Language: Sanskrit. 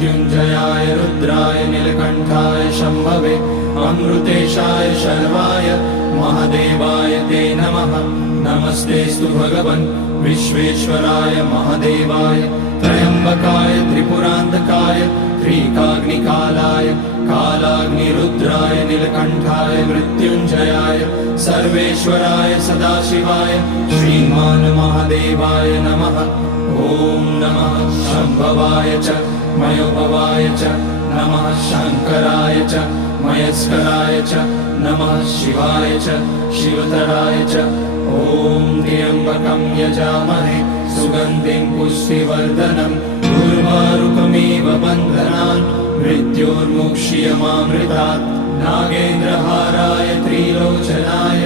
मृत्युञ्जयाय रुद्राय नीलकण्ठाय शम्भवे अमृतेशाय शर्वाय महादेवाय ते नमः। नमस्तेऽस्तु भगवन् विश्वेश्वराय महादेवाय त्र्यम्बकाय त्रिपुरान्तकाय त्रिकाग्निकालाय कालाग्निरुद्राय नीलकण्ठाय मृत्युञ्जयाय सर्वेश्वराय सदाशिवाय श्रीमान् महादेवाय नमः। ॐ नमः शम्भवाय च मयोभवाय च नमः शङ्कराय च मयस्कराय च नमः शिवाय च शिवतराय च। ॐ त्र्यम्बकं यजामहे सुगन्धिं पुष्टिवर्धनम् उर्वारुकमिव बन्धनान् मृत्योर्मुक्ष्यमामृतात्। नागेन्द्रहाराय त्रिलोचनाय